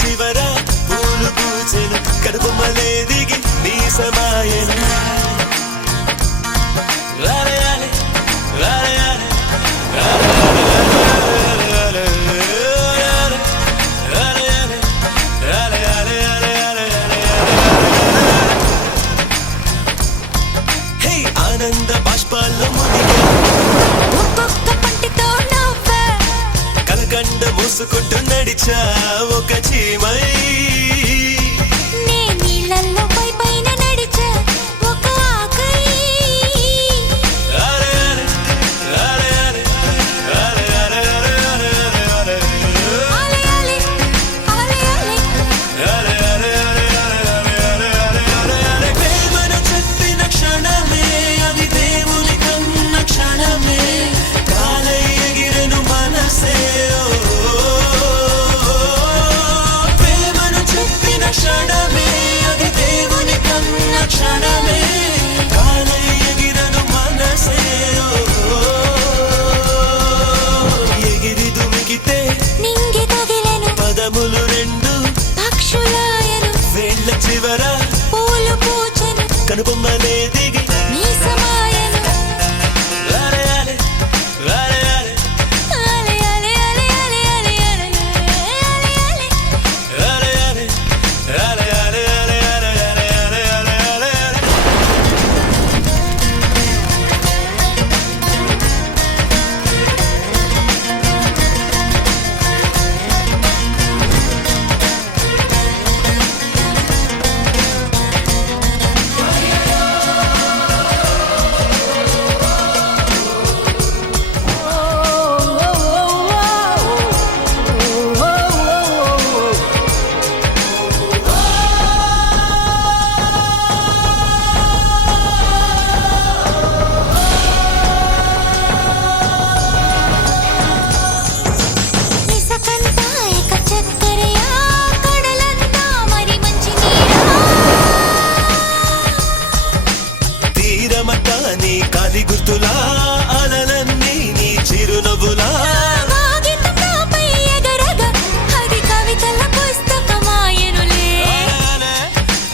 చివర పూలు పూచెను కడుపుమలే దిగి నీ సమాయను రాలయాలి రాలయాలి ఆనంద బాష్పాల్లో మునిగా ఒక్కొక్క పంటితో నవ్వా కలకండ మూసుకుంటూ నడిచా ఒక చీమై నే నీళ్ళల్లో పై పైన నడిచా ఒక ఆకై ఆలయాలి ఆలయాలి ప్రేమను చెప్పిన క్షణమే అది దేవుని కన్న క్షణమే కాలై ఎగిరెను మనసే ప్రేమను చెప్పిన క్షణమే అది దేవుని కన్న క్షణమే కాలై ఎగిరెను మనసే ఎగిరి దుమికితే నింగి తగిలెను పదములు రెండు పక్షులాయను వేళ్ళ చివర పూలు పూచెను కనుబొమ్మలే దిగి నీ సమాయను రాలయాలి రాలయాలి ఆలయాలి ఆలయాలి ఆలయాలి రాలయాలి రాలయాలి ఇసకంతా ఏక చక్కరయా కడలంతా మరి మంచి నీరా తీరమట నీ కాలి గుర్తులా అలలన్నీ నీ చిరునవ్వులా కాగితంపై ఎగరగా అది కవితల పుస్తకమాయనులే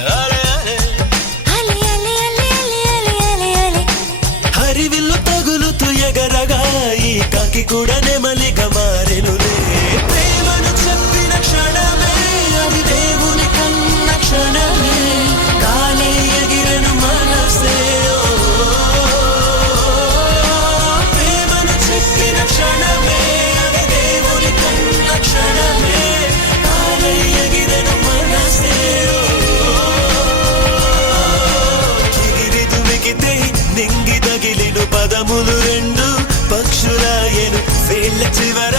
రాలయాలి అలి అలి అలి అలి అలి అలి అలి హరివిల్లు తగులుతూ ఎగరగా ఈ కాకి కూడా నెమలిగా మారెనులే ప్రేమను చెప్పిన క్షణమే అది దేవుని కన్న క్షణమే కాలే ఎగిరెను మనసే ప్రేమను చెప్పిన క్షణమే అది దేవుని కన్న క్షణమే కాలే ఎగిరెను మనసే ఎగిరి దుమికితే నింగి తగిలిను పదములు రెండు పక్షులాయను వేళ్ళ చివర